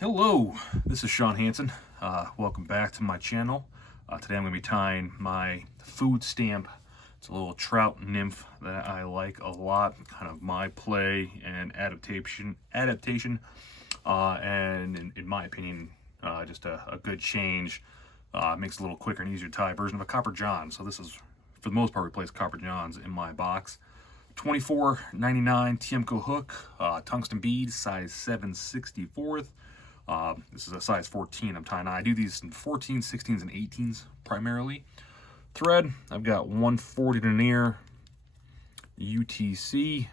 Hello, this is Sean Hansen. Welcome back to my channel. Today I'm going to be tying my food stamp. It's a little trout nymph that I like a lot. Kind of my play and adaptation, and in my opinion, just a good change. Makes it a little quicker and easier to tie. Version of a Copper John. So this is, for the most part, replaced Copper Johns in my box. $24.99 Tiemco hook, tungsten bead, size 7/64. This is a size 14 I'm tying on. I do these in 14s, 16s, and 18s primarily. Thread, I've got 140 denier UTC.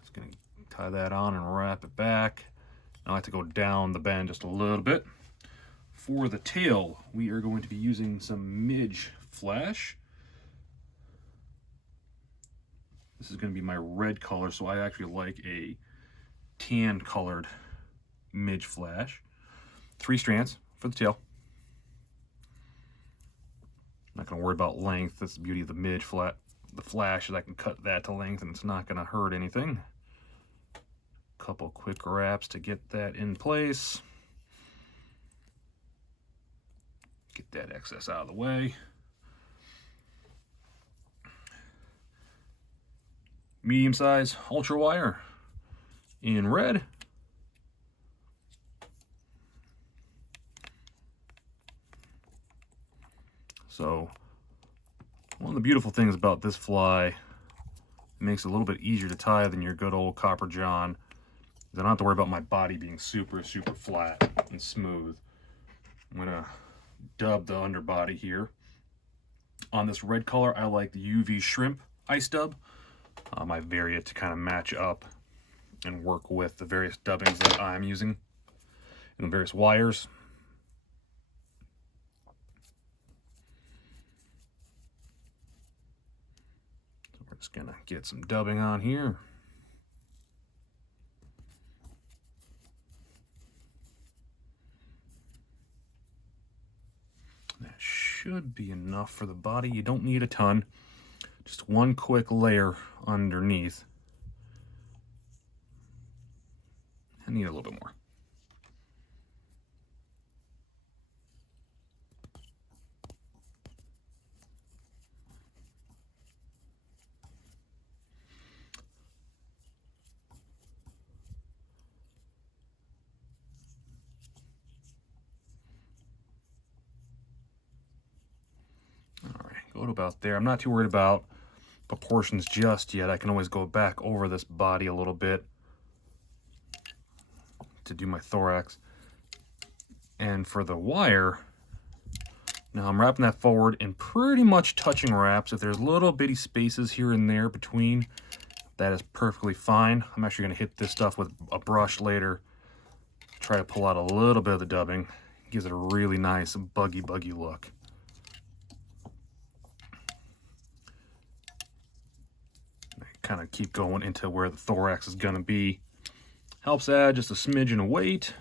Just going to tie that on and wrap it back. I like to go down the bend just a little bit. For the tail, we are going to be using some midge flash. This is going to be my red color, so I actually like a tan colored midge flash. 3 strands for the tail. I'm not going to worry about length. That's the beauty of the midge the flash is I can cut that to length and it's not going to hurt anything. Couple quick wraps to get that in place. Get that excess out of the way. Medium size ultra wire in red. So one of the beautiful things about this fly, it makes it a little bit easier to tie than your good old Copper John. I don't have to worry about my body being super flat and smooth. I'm gonna dub the underbody here. On this red color, I like the UV shrimp ice dub. I vary it to kind of match up and work with the various dubbings that I'm using and the various wires. So we're just gonna get some dubbing on here. That should be enough for the body. You don't need a ton. Just one quick layer underneath. I need a little bit more. All right, go to about there. I'm not too worried about proportions just yet. I can always go back over this body a little bit to do my thorax. And for the wire, now I'm wrapping that forward and pretty much touching wraps. If there's little bitty spaces here and there between, that is perfectly fine. I'm actually going to hit this stuff with a brush later. Try to pull out a little bit of the dubbing. It gives it a really nice buggy look. Kind of keep going into where the thorax is going to be. Helps add just a smidgen of weight.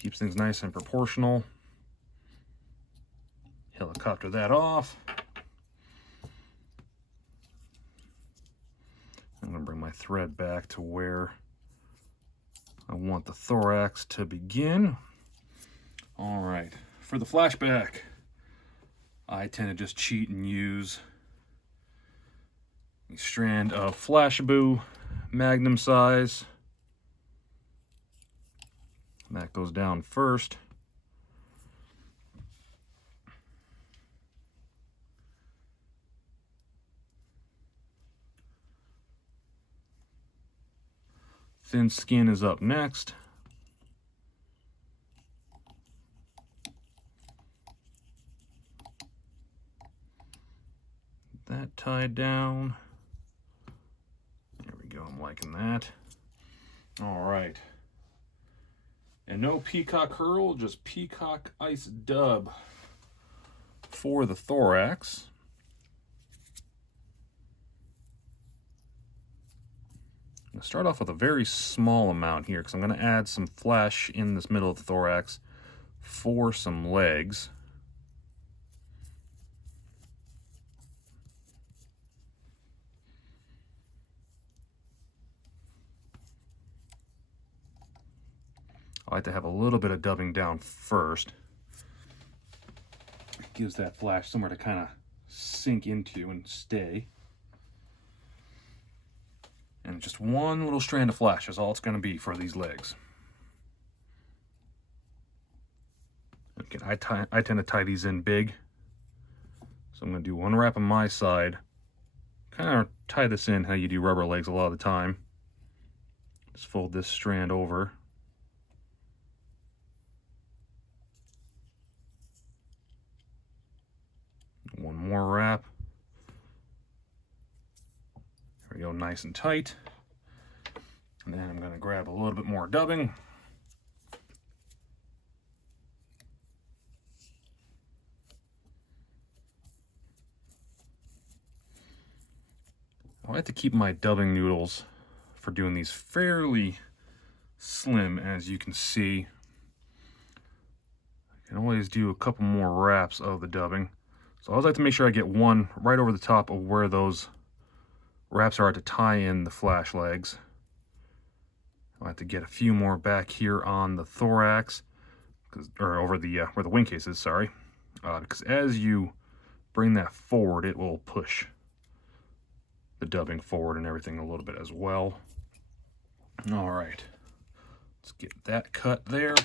Keeps things nice and proportional. Helicopter that off. I'm going to bring my thread back to where I want the thorax to begin. All right, for the flashback, I tend to just cheat and use a strand of Flashaboo Magnum size. That goes down first. Thin skin is up next. That tied down. There we go, I'm liking that. All right. And no peacock curl, just peacock ice dub for the thorax. I'm going to start off with a very small amount here because I'm going to add some flash in this middle of the thorax for some legs. I like to have a little bit of dubbing down first. It gives that flash somewhere to kind of sink into and stay. And just one little strand of flash is all it's going to be for these legs. Okay, I tend to tie these in big. So I'm going to do one wrap on my side. Kind of tie this in how you do rubber legs a lot of the time. Just fold this strand over. One more wrap. There we go, nice and tight. And then I'm going to grab a little bit more dubbing. I like to keep my dubbing noodles for doing these fairly slim, as you can see. I can always do a couple more wraps of the dubbing. So I always like to make sure I get one right over the top of where those wraps are to tie in the flash legs. I have to get a few more back here on the thorax, or over the where the wing case is, sorry. Because as you bring that forward, it will push the dubbing forward and everything a little bit as well. All right, let's get that cut there. A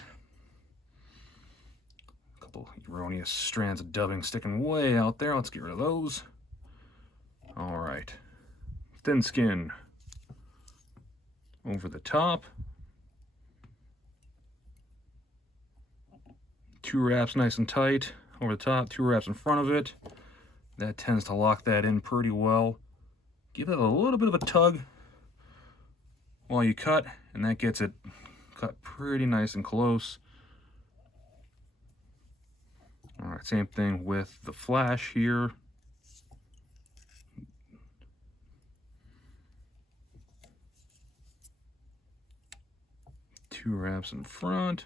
couple erroneous strands of dubbing sticking way out there. Let's get rid of those. All right, thin skin over the top. 2 wraps nice and tight over the top, 2 wraps in front of it. That tends to lock that in pretty well. Give it a little bit of a tug while you cut, and that gets it cut pretty nice and close. All right, same thing with the flash here. Two wraps in front.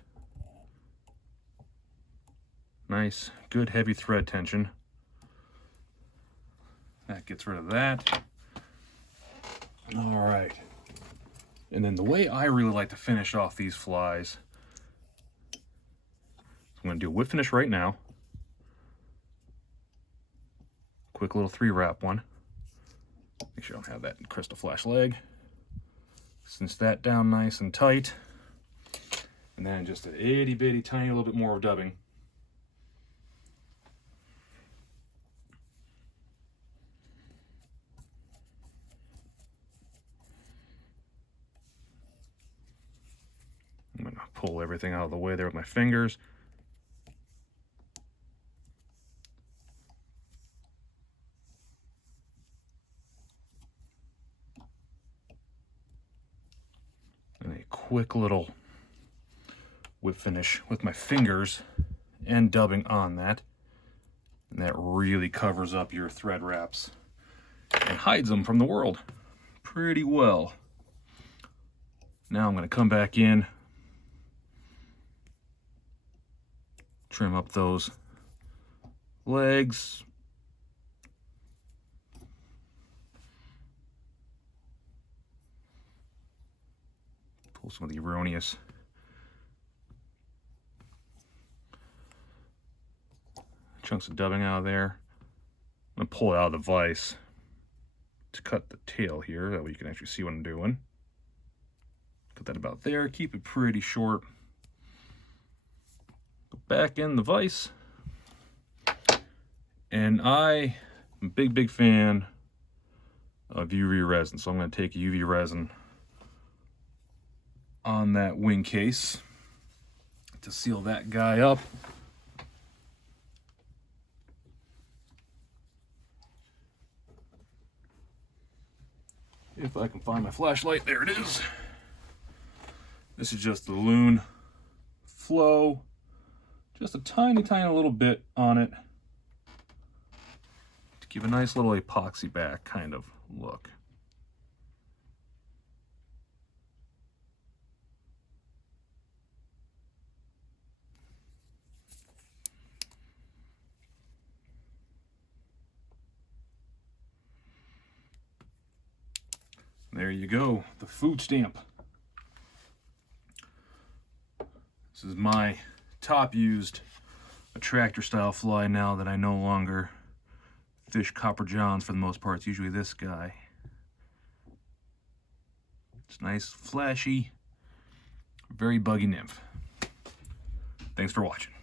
Nice, good heavy thread tension. That gets rid of that. All right. And then the way I really like to finish off these flies, I'm going to do a whip finish right now. Quick little 3-wrap one. Make sure I don't have that crystal flash leg. Cinch that down nice and tight. And then just an itty bitty tiny little bit more of dubbing. I'm going to pull everything out of the way there with my fingers. And a quick little whip finish with my fingers and dubbing on that. And that really covers up your thread wraps and hides them from the world pretty well. Now I'm going to come back in, trim up those legs. Pull some of the erroneous chunks of dubbing out of there. I'm going to pull it out of the vise to cut the tail here. That way you can actually see what I'm doing. Put that about there. Keep it pretty short. Go back in the vise. And I am a big fan of UV resin. So I'm going to take UV resin on that wing case to seal that guy up. If I can find my flashlight, there it is. This is just the Loon Flow. Just a tiny little bit on it to give a nice little epoxy back kind of look. There you go, the food stamp. This is my top used attractor style fly now that I no longer fish copper johns for the most part. It's usually this guy. It's nice, flashy, very buggy nymph. Thanks for watching.